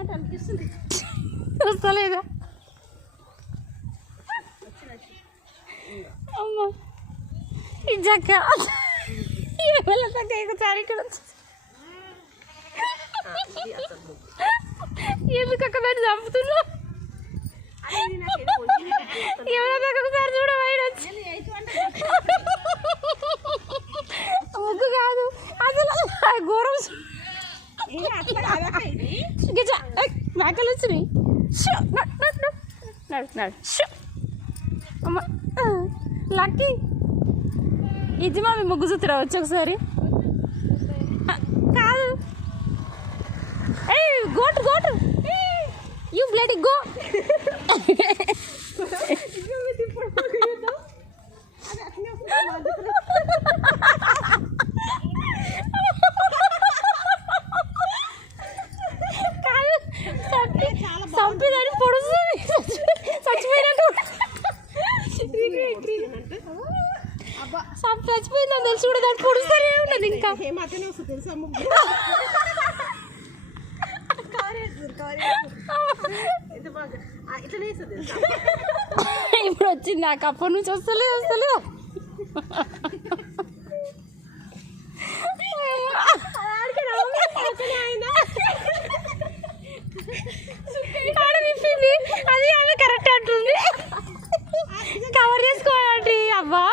వచ్చినట్టు అనిపిస్తుంది. వస్తలేదా అమ్మా ఈ జక్క ఒకసారి ఇక్కడ ఎందుకు అక్కడ పెట్టి చంపుతున్నా ఎవరైనా ఒకసారి చూడ బయట వచ్చి ముగ్గు కాదు అసలు ఘోరం మేకలు వచ్చినాయి అమ్మ లక్కీ ఇది మా ముగ్గు చూతురా వచ్చి ఒకసారి కాదు ఏ గోటు గోటు యూ బ్లడీ గో చంపేదాన్ని పొడుస్తుంది చచ్చిపోయినట్టు చచ్చిపోయిందని తెలిసి కూడా దాన్ని పొడుస్తూనే ఉన్నది ఇంకా ఇప్పుడు వచ్చింది నాకు అప్పటి నుంచి వస్తలేదు విప్పింది అది ఆమె కరెక్ట్ అంటుంది కవర్ చేసుకోవాలంటే అబ్బా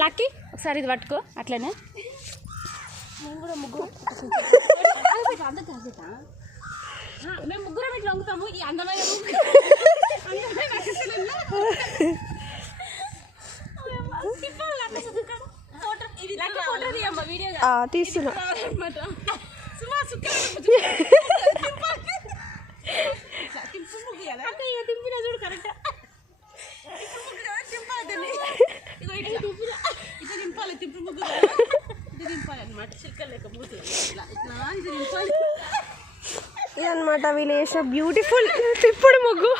లక్కీ ఒకసారి ఇది పట్టుకో అట్లనే మేము ముగ్గురం ఇట్లా వంగుతాము ఈ అందమైన తీస్తున్నా చూడు కరెక్ట్ దింపాలి తింపు ముగ్గు ఇది దింపాలి అనమాట చిక్కలు లేక ఇదన్నమాట వీళ్ళు వేసిన బ్యూటిఫుల్ తిప్పుడు ముగ్గు.